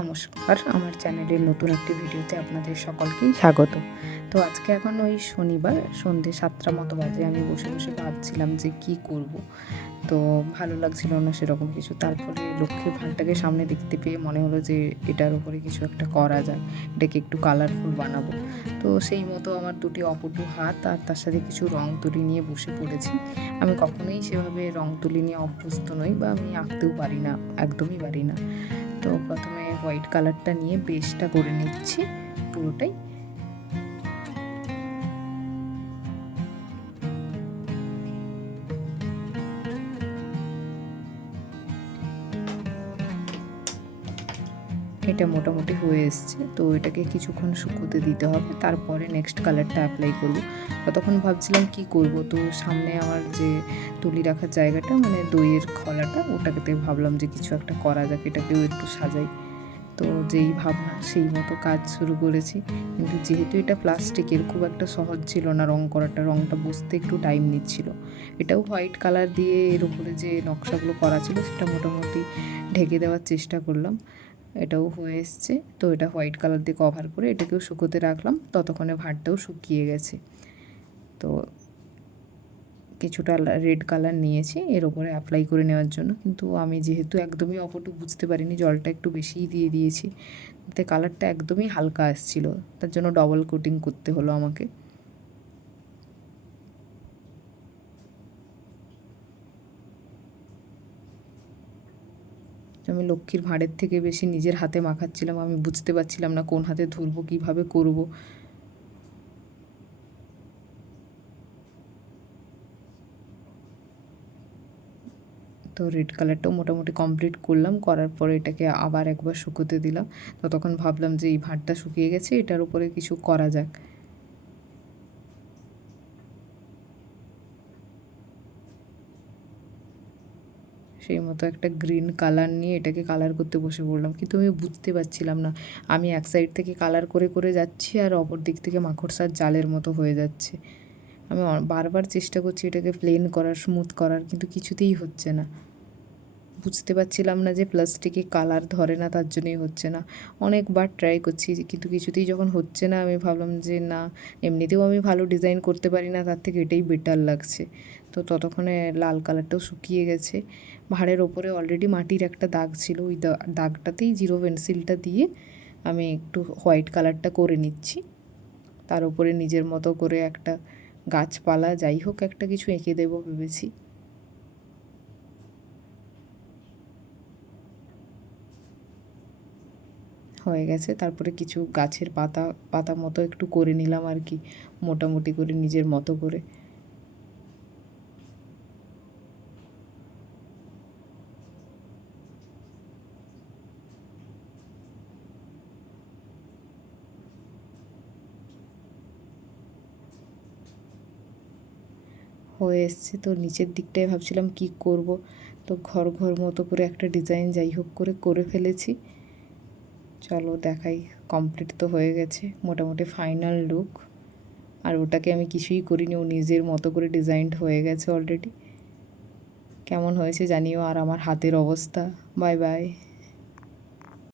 নমস্কার, আমার চ্যানেলের নতুন একটি ভিডিওতে আপনাদের সকলকেই স্বাগত। তো আজকে এখন ওই শনিবার, সন্ধে সাতটা মতো বাজে, আমি বসে বসে ভাবছিলাম যে কি করব। তো ভালো লাগছিল না সেরকম কিছু। তারপরে লক্ষ্মীর ভাঁড়টাকে সামনে দেখতে পেয়ে মনে হলো যে এটার উপরে কিছু একটা করা যায়, এটাকে একটু কালারফুল বানাবো। তো সেই মতো আমার দুটি অপটু হাত আর তার সাথে কিছু রং তুলি নিয়ে বসে পড়েছি। আমি কখনোই সেভাবে রং তুলি নিয়ে অভ্যস্ত নই বা আমি আঁকতেও পারি না, একদমই পারি না। তো প্রথমে হোয়াইট কালারটা নিয়ে বেসটা করে নিচ্ছি পুরোটাই এটা মোটামুটি হয়ে এসছে। তো এটাকে কিছুক্ষণ শুকোতে দিতে হবে, তারপরে নেক্সট কালারটা অ্যাপ্লাই করব। ততক্ষণ ভাবছিলাম কি করব, তো সামনে আমার যে তুলি রাখার জায়গাটা মানে দইয়ের খলাটা ওটাকে ভাবলাম যে কিছু একটা করা যাক, এটাকেও একটু সাজাই। তো যেই ভাবনা, সেই মতো কাজ শুরু করেছি। কিন্তু যেহেতু এটা প্লাস্টিকের, খুব একটা সহজ ছিল না রং করাটা, রংটা বুঝতে একটু টাইম নিচ্ছিল। এটাও হোয়াইট কালার দিয়ে এর উপরে যে নকশাগুলো করা ছিল, সেটা মোটামুটি ঢেকে দেওয়ার চেষ্টা করলাম। এটাও হয়ে এসছে। তো এটা হোয়াইট কালার দিয়ে কভার করে এটাকেও শুকোতে রাখলাম। ততক্ষণে ভাতটাও শুকিয়ে গেছে। তো কিছুটা রেড কালার নিয়েছি। এর ওপরে অ্যাপ্লাই করে নেওয়ার জন্য। কিন্তু আমি যেহেতু একদমই অপটু বুঝতে পারিনি, জলটা একটু বেশিই দিয়ে দিয়েছি। তাতে কালারটা একদমই হালকা আসছিল। তার জন্য ডবল কোটিং করতে হলো আমাকে। আমি লক্ষ্মীর ভাঁড়ের থেকে বেশি নিজের হাতে মাখাচ্ছিলাম, আমি বুঝতে পারছিলাম না কোন হাতে ধরবো, কীভাবে করব। তো রেড কালারটাও মোটামুটি কমপ্লিট করলাম, করার পরে এটাকে আবার একবার শুকোতে দিলাম। তো তখন ভাবলাম যে এই ভাঁড়টা শুকিয়ে গেছে, এটার উপরে কিছু করা যাক। সেই মতো একটা গ্রিন কালার নিয়ে এটাকে কালার করতে বসে পড়লাম। কিন্তু আমি বুঝতে পারছিলাম না। আমি এক সাইড থেকে কালার করে করে যাচ্ছি আর অপর দিক থেকে মাকড়সার জালের মতো হয়ে যাচ্ছে। আমি বারবার চেষ্টা করছি এটাকে প্লেন করার স্মুথ করার, কিন্তু কিছুতেই হচ্ছে না। বুঝতে পারছিলাম না যে প্লাস্টিকে কালার ধরে না, তার জন্যই হচ্ছে না। অনেকবার ট্রাই করছি, কিন্তু কিছুতেই যখন হচ্ছে না, আমি ভাবলাম যে না, এমনিতেও আমি ভালো ডিজাইন করতে পারি না, তার থেকে এটাই বেটার লাগছে। তো ততক্ষণে লাল কালারটাও শুকিয়ে গেছে। ভাড়ের ওপরে অলরেডি মাটির একটা দাগ ছিল, ওই দাগটাতেই জিরো পেন্সিলটা দিয়ে আমি একটু হোয়াইট কালারটা করে নিচ্ছি। তার উপরে নিজের মতো করে একটা গাছপালা, যাই হোক একটা কিছু এঁকে দেবো ভেবেছি। হয়ে গেছে। তারপরে কিছু গাছের পাতা পাতা মতো একটু করে নিলাম আর কি মোটামুটি করে নিজের মতো করে। হয়ে এসছে। তো নিচের দিকটায় ভাবছিলাম কি করব। তো ঘর ঘর মতো করে একটা ডিজাইন যাই হোক করে করে ফেলেছি। চলো দেখাই কমপ্লিট তো হয়ে গেছে, মোটামুটি ফাইনাল লুক আর ওটাকে আমি কিছুই করিনি, ও নিজের মতো করে ডিজাইনড হয়ে গেছে অলরেডি কেমন হয়েছে জানিও, আর আমার হাতের অবস্থা। Bye bye